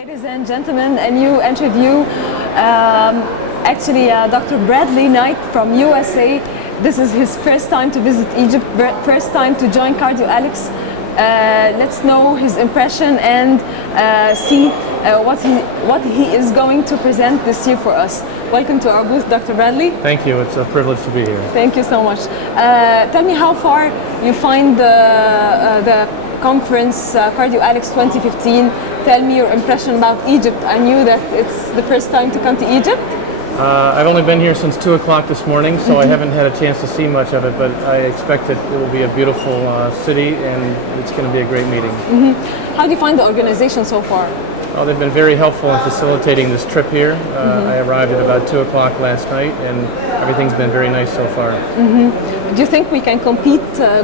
Ladies and gentlemen, a new interview. Dr. Bradley Knight from USA. This is his first time to visit Egypt, first time to join CardioAlex. Let's know his impression and see what he is going to present this year for us. Welcome to our booth, Dr. Bradley. Thank you. It's a privilege to be here. Thank you so much. Tell me how far you find the conference CardioAlex 2015. Tell me your impression about Egypt. I knew that it's the first time to come to Egypt. I've only been here since 2 o'clock this morning, so I haven't had a chance to see much of it, but I expect that it will be a beautiful city and it's going to be a great meeting. How do you find the organization so far? Well, they've been very helpful in facilitating this trip here. I arrived at about 2 o'clock last night and everything's been very nice so far. Do you think we can compete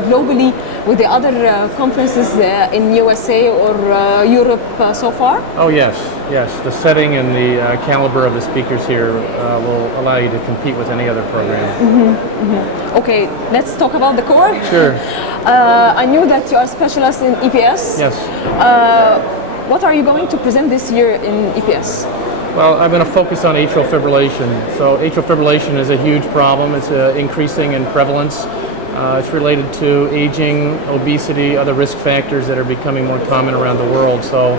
globally with the other conferences in USA or Europe so far? Oh yes. The setting and the caliber of the speakers here will allow you to compete with any other program. Okay, let's talk about the core. Sure. I knew that you are specialist in EPS. Yes. What are you going to present this year in EPS? Well, I'm going to focus on atrial fibrillation. So atrial fibrillation is a huge problem. It's increasing in prevalence. It's related to aging, obesity, other risk factors that are becoming more common around the world. So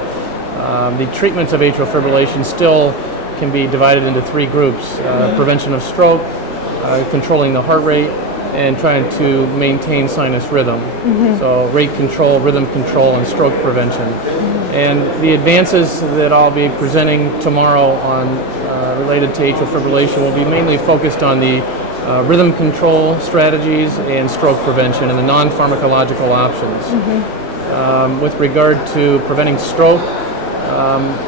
the treatments of atrial fibrillation still can be divided into 3 groups. Prevention of stroke, controlling the heart rate, and trying to maintain sinus rhythm. So rate control, rhythm control, and stroke prevention. And the advances that I'll be presenting tomorrow on related to atrial fibrillation will be mainly focused on the rhythm control strategies and stroke prevention and the non-pharmacological options. With regard to preventing stroke,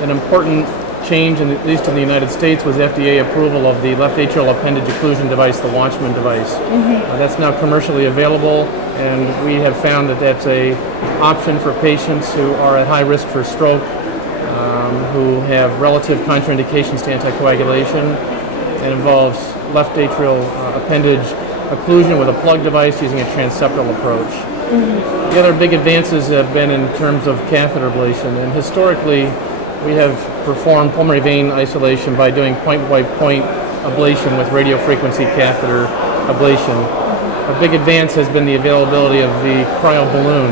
an important change, at least in the United States, was FDA approval of the left atrial appendage occlusion device, the Watchman device. That's now commercially available, and we have found that that's an option for patients who are at high risk for stroke, who have relative contraindications to anticoagulation. It involves left atrial appendage occlusion with a plug device using a transeptal approach. The other big advances have been in terms of catheter ablation, and historically we have performed pulmonary vein isolation by doing point-by-point ablation with radiofrequency catheter ablation. A big advance has been the availability of the cryo balloon.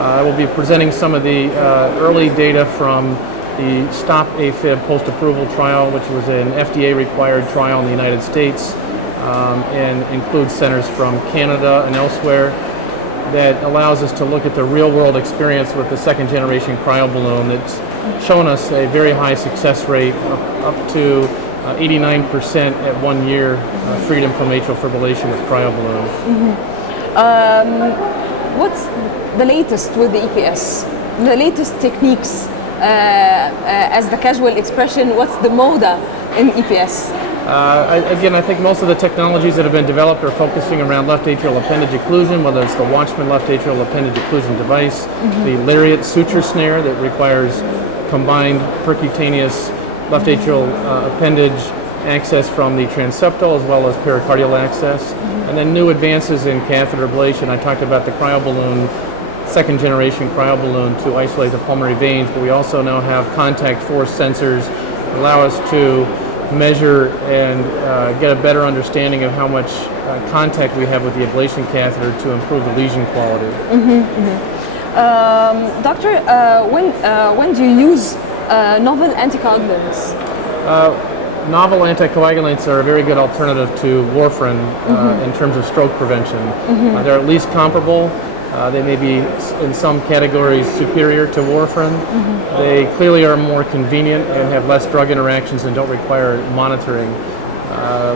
I will be presenting some of the early data from the STOP AFib post-approval trial, which was an FDA-required trial in the United States and includes centers from Canada and elsewhere, that allows us to look at the real-world experience with the second-generation cryo balloon that's shown us a very high success rate up to 89% at 1 year freedom from atrial fibrillation with cryo balloon. What's the latest with the EPS? The latest techniques, as the casual expression, what's the moda in EPS? Again, I think most of the technologies that have been developed are focusing around left atrial appendage occlusion, whether it's the Watchman left atrial appendage occlusion device, the Lariat suture snare that requires combined percutaneous left atrial appendage access from the transeptal as well as pericardial access, and then new advances in catheter ablation. I talked about the cryo balloon, second generation cryo balloon to isolate the pulmonary veins, but we also now have contact force sensors that allow us to measure and get a better understanding of how much contact we have with the ablation catheter to improve the lesion quality. Doctor, when do you use novel anticoagulants? Novel anticoagulants are a very good alternative to warfarin in terms of stroke prevention. They're at least comparable. They may be in some categories superior to warfarin. They clearly are more convenient and have less drug interactions and don't require monitoring.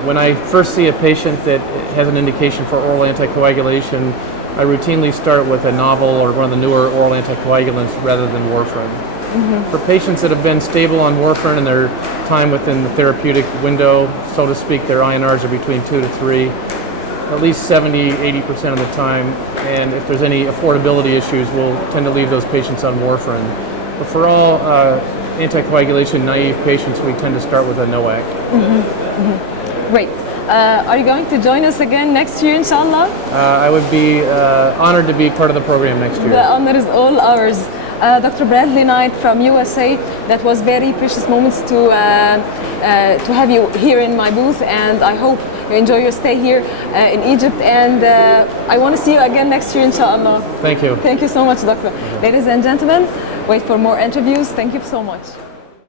When I first see a patient that has an indication for oral anticoagulation, I routinely start with a novel or one of the newer oral anticoagulants rather than warfarin. For patients that have been stable on warfarin and their time within the therapeutic window, so to speak, their INRs are between 2 to 3, at least 70–80% of the time, and if there's any affordability issues, we'll tend to leave those patients on warfarin. But for all anticoagulation naive patients, we tend to start with a NOAC. Great. Are you going to join us again next year, inshallah? I would be honored to be part of the program next year. The honor is all ours. Dr. Bradley Knight from USA, That was very precious moments to have you here in my booth, and I hope you enjoy your stay here in Egypt, and I want to see you again next year, inshallah. Thank you. Thank you so much, doctor. Ladies and gentlemen, wait for more interviews. Thank you so much.